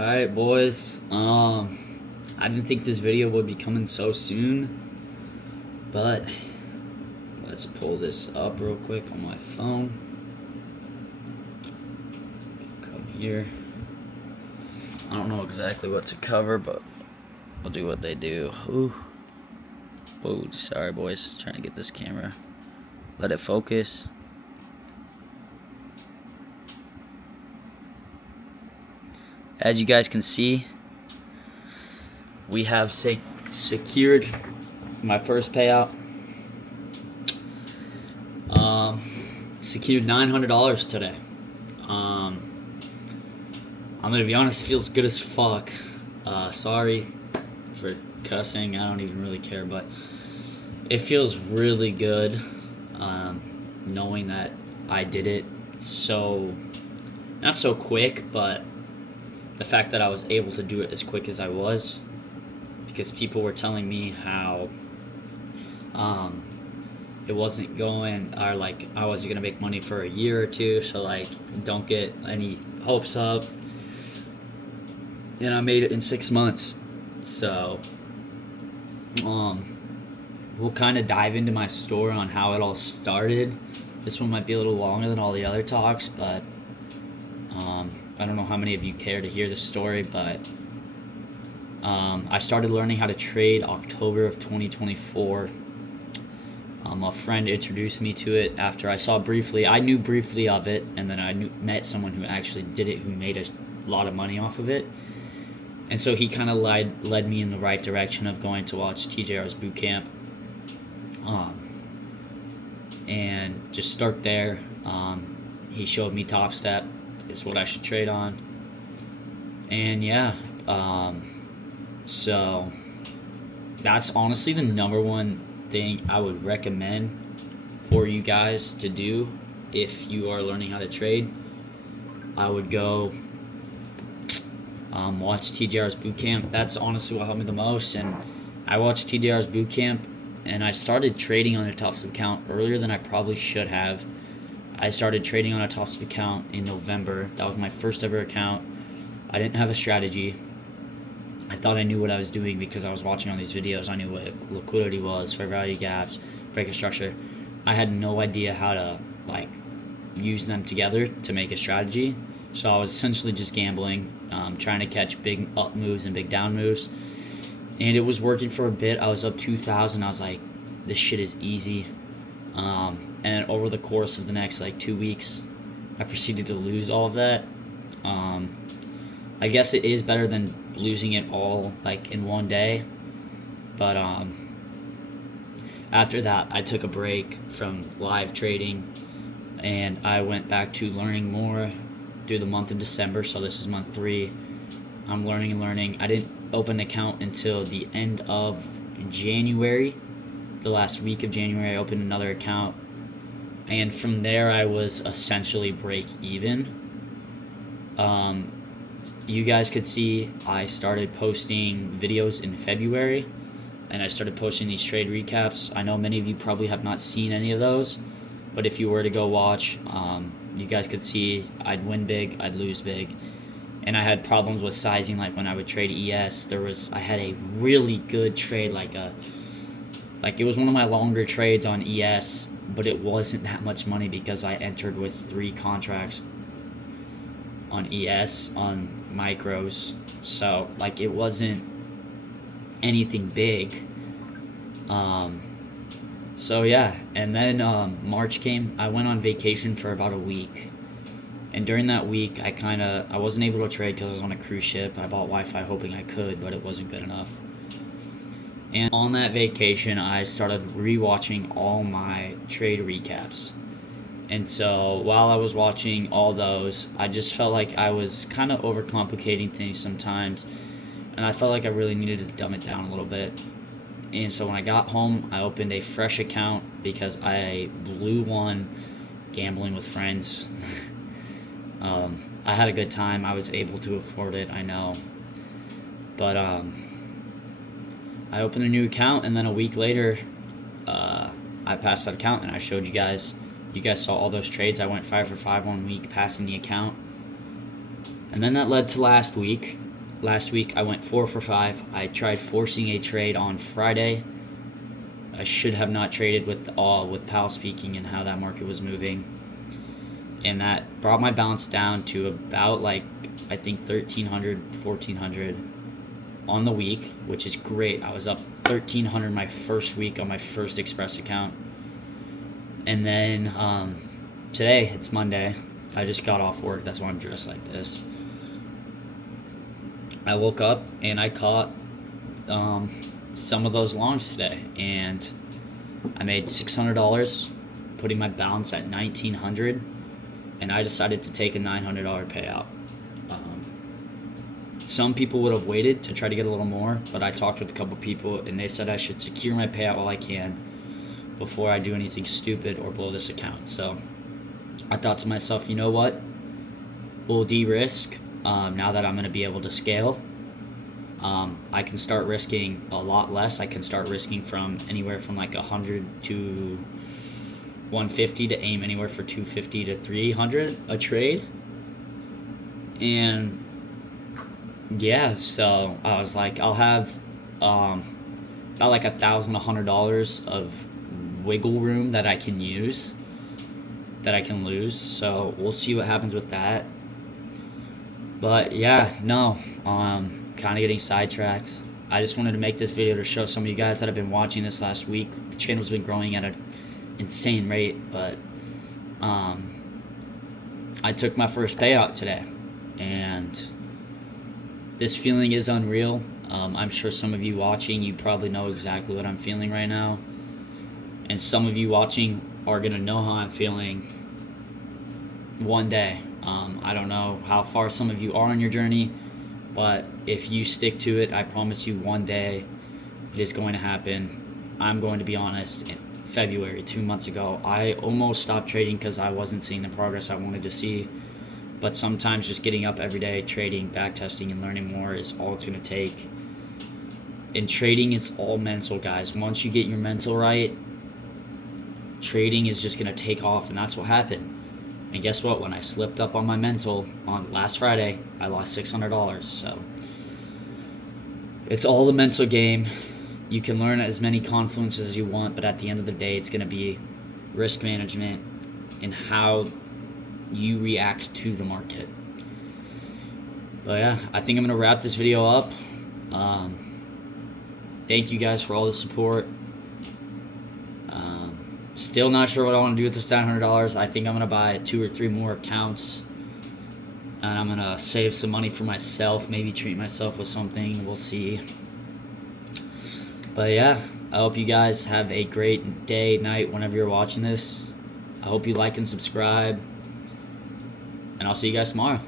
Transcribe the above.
Alright, boys. I didn't think this video would be coming so soon, but let's pull this up real quick on my phone. Come here. I don't know exactly what to cover, but I'll do what they do. Ooh. Whoa, sorry, boys. Trying to get this camera. Let it focus. As you guys can see, we have secured my first payout. Secured $900 today. I'm gonna be honest, it feels good as fuck. Sorry for cussing, I don't even really care, but it feels really good knowing that I did it so, not so quick, but the fact that I was able to do it as quick as I was, because people were telling me how it wasn't going, or like I wasn't gonna make money for a year or two, so like don't get any hopes up. And I made it in 6 months. So we'll kind of dive into my story on how it all started. This one might be a little longer than all the other talks, but I don't know how many of you care to hear the story, but I started learning how to trade October of 2024. A friend introduced me to it after I knew briefly of it, and then I met someone who actually did it, who made a lot of money off of it. And so he kind of led me in the right direction of going to watch TJR's boot camp, and just start there. He showed me Top Step. It's what I should trade on. And yeah, so that's honestly the number one thing I would recommend for you guys to do if you are learning how to trade. I would go watch TJR's boot camp. That's honestly what helped me the most. And I watched TJR's boot camp, and I started trading on a Topps account earlier than I probably should have. I started trading on a Topps account in November. That was my first ever account. I didn't have a strategy. I thought I knew what I was doing because I was watching all these videos. I knew what liquidity was, fair value gaps, breaker structure. I had no idea how to use them together to make a strategy. So I was essentially just gambling, trying to catch big up moves and big down moves. And it was working for a bit. I was up 2,000. I was like, this shit is easy. And over the course of the next 2 weeks, I proceeded to lose all of that. I guess it is better than losing it all in one day. But after that, I took a break from live trading, and I went back to learning more through the month of December. So this is month 3. I'm learning and learning. I didn't open an account until the end of January. The last week of January, I opened another account. And from there, I was essentially break even. You guys could see I started posting videos in February, and I started posting these trade recaps. I know many of you probably have not seen any of those, but if you were to go watch, you guys could see I'd win big, I'd lose big. And I had problems with sizing, when I would trade ES. I had a really good trade, it was one of my longer trades on ES, but it wasn't that much money because I entered with 3 contracts on ES on micros. So it wasn't anything big. So yeah, and then March came. I went on vacation for about a week. And during that week, I wasn't able to trade because I was on a cruise ship. I bought Wi-Fi hoping I could, but it wasn't good enough. And on that vacation, I started rewatching all my trade recaps. And so while I was watching all those, I just felt like I was kind of overcomplicating things sometimes. And I felt like I really needed to dumb it down a little bit. And so when I got home, I opened a fresh account because I blew one gambling with friends. I had a good time. I was able to afford it, I know. But I opened a new account, and then a week later, I passed that account, and I showed you guys. You guys saw all those trades. I went 5 for 5 one week, passing the account. And then that led to last week. last week I went 4 for 5. I tried forcing a trade on Friday. I should have not traded with Powell speaking and how that market was moving, and that brought my balance down to about like I think 1,300, 1,400 on the week, which is great. I was up 1,300 my first week on my first Express account, and then today it's Monday. I just got off work. That's why I'm dressed like this. I woke up and I caught some of those longs today, and I made $600, putting my balance at $1,900, and I decided to take a $900 payout. Some people would have waited to try to get a little more, but I talked with a couple people and they said I should secure my payout while I can before I do anything stupid or blow this account. So I thought to myself, you know what? We'll de-risk now that I'm going to be able to scale. I can start risking a lot less. I can start risking from anywhere from like 100 to 150 to aim anywhere for 250 to 300 a trade. And yeah, so I was like, I'll have about like $1,100 of wiggle room that I can use, that I can lose. So we'll see what happens with that. But yeah, no, kind of getting sidetracked. I just wanted to make this video to show some of you guys that have been watching this last week. The channel's been growing at an insane rate, but I took my first payout today, and this feeling is unreal. I'm sure some of you watching, you probably know exactly what I'm feeling right now, and some of you watching are gonna know how I'm feeling one day. I don't know how far some of you are on your journey, but if you stick to it, I promise you one day it is going to happen. I'm going to be honest, in February, 2 months ago, I almost stopped trading because I wasn't seeing the progress I wanted to see. But sometimes just getting up every day, trading, backtesting, and learning more is all it's going to take. And trading is all mental, guys. Once you get your mental right, trading is just going to take off, and that's what happened. And guess what? When I slipped up on my mental on last Friday, I lost $600. So it's all the mental game. You can learn as many confluences as you want, but at the end of the day, it's going to be risk management and how you react to the market. But yeah, I think I'm going to wrap this video up. Thank you guys for all the support. Still not sure what I want to do with this $900. I think I'm going to buy 2 or 3 more accounts, and I'm going to save some money for myself, maybe treat myself with something. We'll see. But yeah, I hope you guys have a great day, night, whenever you're watching this. I hope you like and subscribe, and I'll see you guys tomorrow.